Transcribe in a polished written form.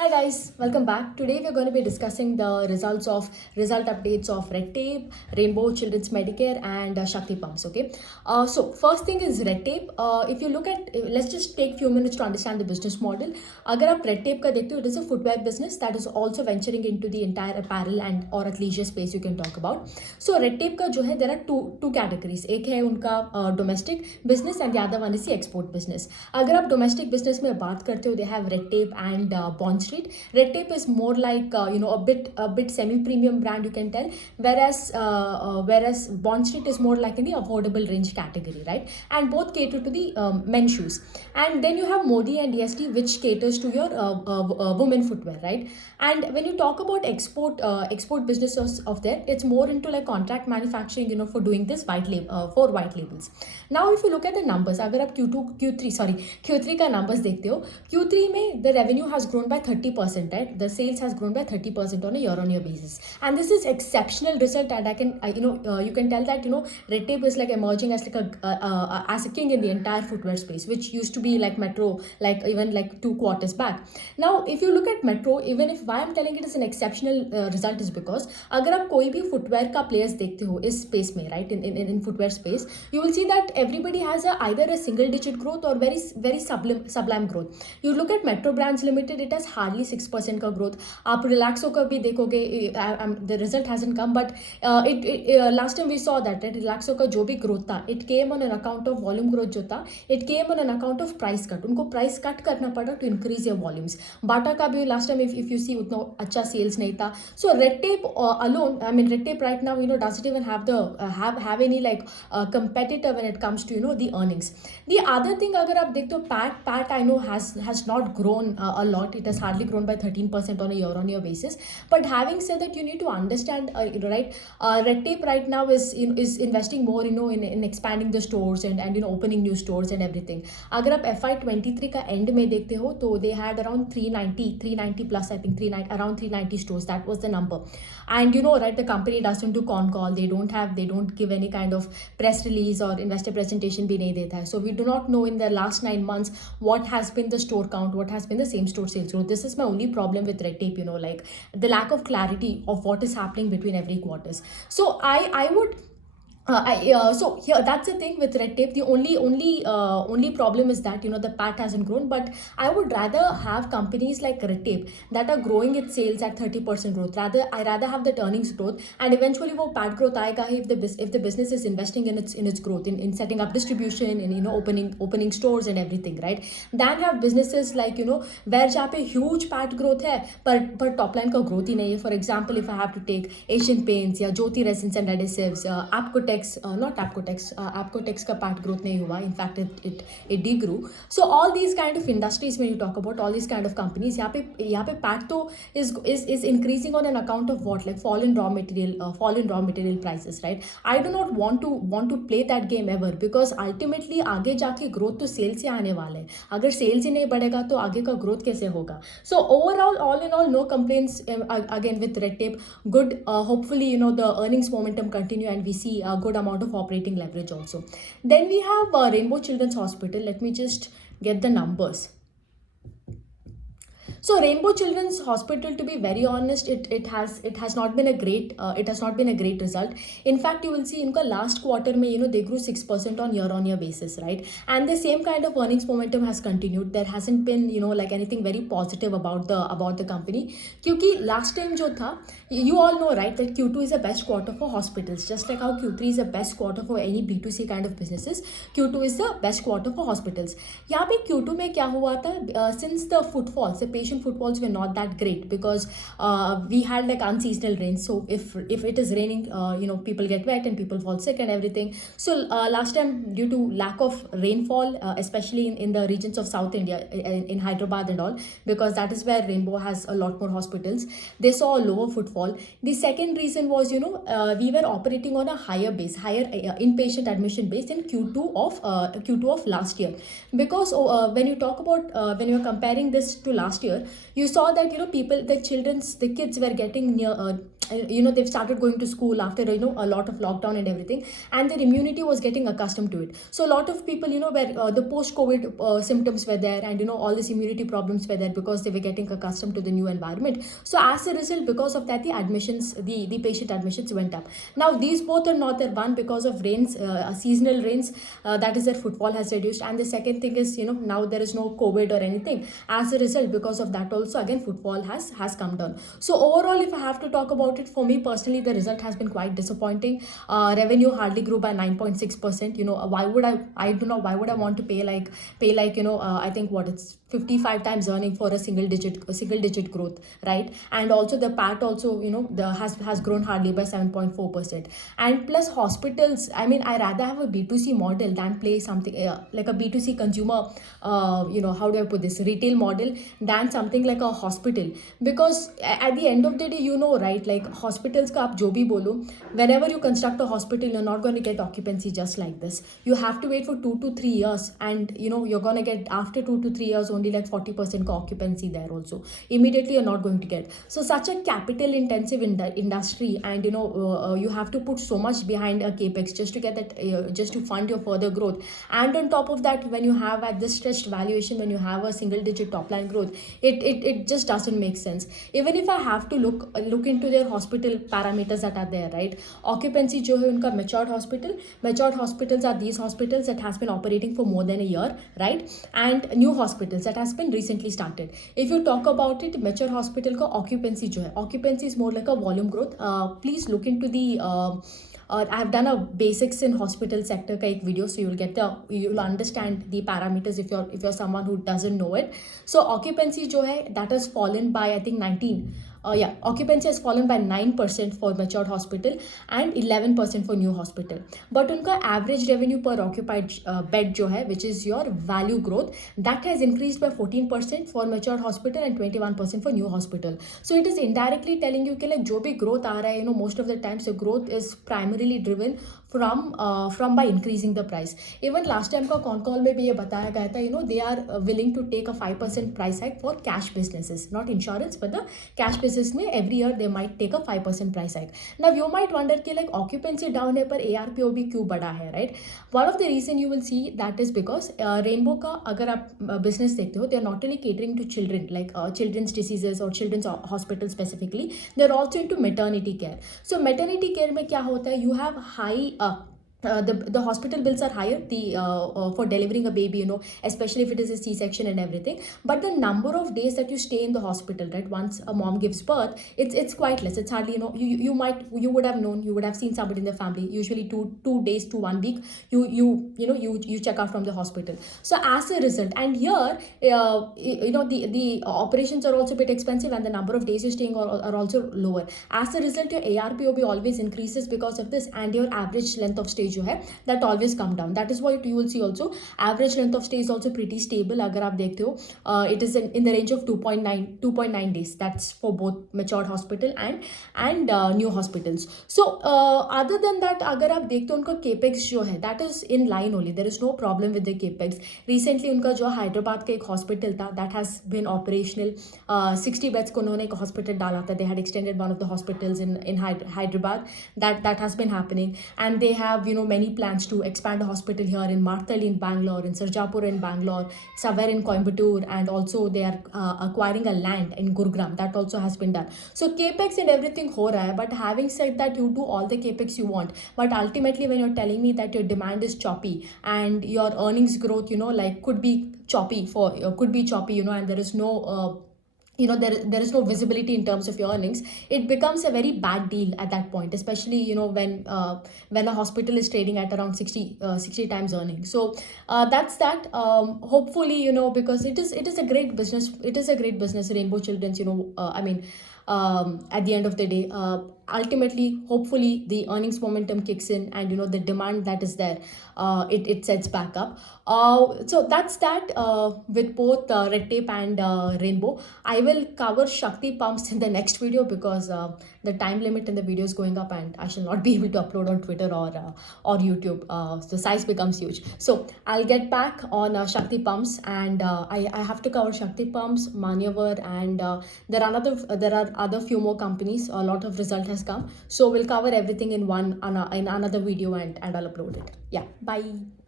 Hi guys, welcome back. Today we're going to be discussing the result updates of Red Tape, Rainbow Children's Medicare, and Shakti Pumps. Okay. So first thing is Red Tape. If you look at, let's just take few minutes to understand the business model. अगर आप Red Tape का देखते हो, it is a footwear business that is also venturing into the entire apparel and or athleisure space you can talk about. So Red Tape का जो है there are two categories. एक है उनका domestic business and the other one is the export business. अगर आप domestic business में बात करते हो, they have Red Tape and Bond Street. Red Tape is more like a bit semi-premium brand you can tell, whereas Bond Street is more like in the affordable range category, right? And both cater to the men's shoes. And then you have Modi and EST, which caters to your women footwear, right? And when you talk about export businesses of there, it's more into like contract manufacturing, for doing this for white labels. Now, if you look at the numbers, अगर आप Q3 का numbers देखते हो, Q3 में the revenue has grown by 30%, right? The sales has grown by 30% on a year-on-year basis, and this is exceptional result. And you can tell that Red Tape is like emerging as like as a king in the entire footwear space, which used to be like Metro, like even like 2 quarters back. Now, if you look at Metro, even if why I'm telling it is an exceptional result is because अगर आप कोई भी footwear का players देखते हो इस space में, right, in footwear space, you will see that everybody has either a single digit growth or very sublime growth. You look at Metro Brands Limited, it has hardly 6% का growth. आप Relaxo का भी देखोगे, the result hasn't come, but last time we saw that, right? Relaxo का जो भी growth था, it came on an account of volume growth जो था, it came on an account of price cut. उनको price cut करना पड़ा to increase your volumes. Bata का भी last time if you see उतना अच्छा sales नहीं था. So Red Tape alone, I mean Red Tape right now doesn't even have the have any like competitor when it comes to the earnings. The other thing अगर आप देखते हो, PAT I know has not grown a lot. It has hardly grown by 13% on a year-on-year basis. But having said that, you need to understand, right? Red Tape right now is investing more, in expanding the stores and opening new stores and everything. अगर आप FY23 का end में देखते हो, तो they had around 390 plus, I think around 390 stores. That was the number. And right, the company doesn't do con call. They don't give any kind of press release or investor presentation भी नहीं देता है. So we do not know in the last 9 months what has been the store count, what has been the same store sales growth. This is my only problem with Red Tape, like the lack of clarity of what is happening between every quarters. So I would so here that's the thing with Red Tape. The only problem is that the PAT hasn't grown. But I would rather have companies like Red Tape that are growing its sales at 30% growth. I rather have that earnings growth, and eventually वो PAT growth आएगा if the business is investing in its growth, in setting up distribution, and opening stores and everything, right? Than have businesses like where जहाँ पे huge PAT growth है पर top line का growth ही नहीं है. For example, if I have to take Asian Paints या Jyoti Resins and Adhesives, Apcotex का PAT growth नहीं हुआ. In fact, it degrew. So all these kind of industries, when you talk about all these kind of companies, यहाँ पे PAT तो is increasing on an account of what, like fall in raw material prices, right? I do not want to play that game ever, because ultimately आगे जाके growth तो sales से आने वाले हैं. अगर sales ही नहीं बढ़ेगा तो आगे का growth कैसे होगा? So overall, all in all, no complaints again with Red Tape. Good. Hopefully, the earnings momentum continue and we see a good amount of operating leverage also. Then we have Rainbow Children's Hospital. Let me just get the numbers. So Rainbow Children's Hospital, to be very honest, it has not been a great result. In fact, you will see in the last quarter mein, they grew 6% on year basis, right? And the same kind of earnings momentum has continued. There hasn't been like anything very positive about the company. Because last time jo tha, you all know, right, that Q2 is the best quarter for hospitals. Just like how Q3 is the best quarter for any B2C kind of businesses, Q2 is the best quarter for hospitals. यहाँ पे Q2 में क्या हुआ था? Since the footfalls, the patient footfalls were not that great, because we had like unseasonal rain. So if it is raining, people get wet and people fall sick and everything. So last time, due to lack of rainfall, especially in the regions of South India, in Hyderabad and all, because that is where Rainbow has a lot more hospitals, they saw a lower footfall. The second reason was, we were operating on a higher inpatient admission base in Q2 of last year. Because when you talk about when you are comparing this to last year, you saw that the kids were getting they've started going to school after a lot of lockdown and everything, and their immunity was getting accustomed to it. So a lot of people, where the post covid symptoms were there, and all these immunity problems were there because they were getting accustomed to the new environment. So as a result, because of that, the patient admissions went up. Now these both are not there. One, because of rains, seasonal rains, that is, their footfall has reduced. And the second thing is, now there is no covid or anything. As a result, because of that also, again, footfall has come down. So overall, if I have to talk about it, for me personally, the result has been quite disappointing. Revenue hardly grew by 9.6%. Why would I don't know why would I want to pay I think what it's 55 times earning for a single digit growth, right? And also the PAT also, the has grown hardly by 7.4%. And plus hospitals, I mean, I rather have a B2C model than play something like a B2C consumer, how do I put this, retail model, than something like a hospital. Because at the end of the day, right, like hospitals ka aap jo bhi bolo, whenever you construct a hospital, you're not going to get occupancy just like this. You have to wait for 2 to 3 years, and you're going to get after 2 to 3 years only like 40% occupancy there also. Immediately you're not going to get. So such a capital intensive industry, and you have to put so much behind a capex just to get that, just to fund your further growth. And on top of that, when you have at this stretched valuation, when you have a single digit top line growth, it just doesn't make sense. Even if I have to look into their hospital parameters that are there, right? Occupancy jo hai unka matured hospitals are these hospitals that has been operating for more than a year, right? And new hospitals that has been recently started. If you talk about it, mature hospital ka occupancy jo hai, occupancy is more like a volume growth. Please look into the I have done a basics in hospital sector ka ek video, so you'll understand the parameters if you're someone who doesn't know it. So occupancy jo hai, that has fallen by I think 19. Occupancy has fallen by 9% for matured hospital and 11% for new hospital. But unka average revenue per occupied bed jo hai, which is your value growth, that has increased by 14% for matured hospital and 21% for new hospital. So it is indirectly telling you that like jo bhi growth aa raha hai, most of the times the growth is primarily driven from by increasing the price. Even last time ka con call mein bhi ye bataya gaya tha, they are willing to take a 5% price hike for cash businesses, not insurance, but the cash business mein every year they might take a 5% price hike. Now you might wonder ki like occupancy down hai par ARPO bhi kyun bada hai, right? One of the reason you will see that is because Rainbow ka agar aap business dekhte ho, they are not only catering to children, like children's diseases or children's hospital specifically, they are also into maternity care. So maternity care mein kya hota hai, you have high the hospital bills are higher for delivering a baby, especially if it is a C-section and everything. But the number of days that you stay in the hospital, right, once a mom gives birth, it's quite less. It's hardly, you would have known, you would have seen somebody in the family, usually two days to 1 week, you check out from the hospital. So as a result, and here the operations are also a bit expensive, and the number of days you're staying are also lower. As a result, your ARPOB always increases because of this, and your average length of stay जो है that always come down. That is what you will see also. Average length of stay is also pretty stable. अगर आप देखते हो, it is in the range of 2.9 days. That's for both matured hospital and new hospitals. So other than that, अगर आप देखते हो उनका capex जो है, that is in line only. There is no problem with the capex. Recently उनका जो हैदराबाद का एक hospital था, that has been operational. 60 beds को उन्होंने एक hospital डाला था. They had extended one of the hospitals in Hyderabad. That has been happening, and they have many plans to expand a hospital here in Martali in Bangalore, in Sarjapur in Bangalore, somewhere in Coimbatore, and also they are acquiring a land in Gurugram. That also has been done. So capex and everything ho raha hai, but having said that, you do all the capex you want, but ultimately when you're telling me that your demand is choppy and your earnings growth like could be choppy, and there is no there is no visibility in terms of your earnings, it becomes a very bad deal at that point, especially when a hospital is trading at around 60 times earnings. So that's that. Hopefully, because it is a great business, Rainbow Children's, at the end of the day, ultimately, hopefully the earnings momentum kicks in, and the demand that is there, it sets back up. So that's that with both Red Tape and Rainbow. I will cover Shakti pumps in the next video, because the time limit in the video is going up, and I shall not be able to upload on Twitter or YouTube. The size becomes huge. So I'll get back on Shakti pumps, and I have to cover Shakti pumps, Manyavar, and there are other few more companies. A lot of result has has come. So we'll cover everything in in another video, and I'll upload it. Yeah, bye.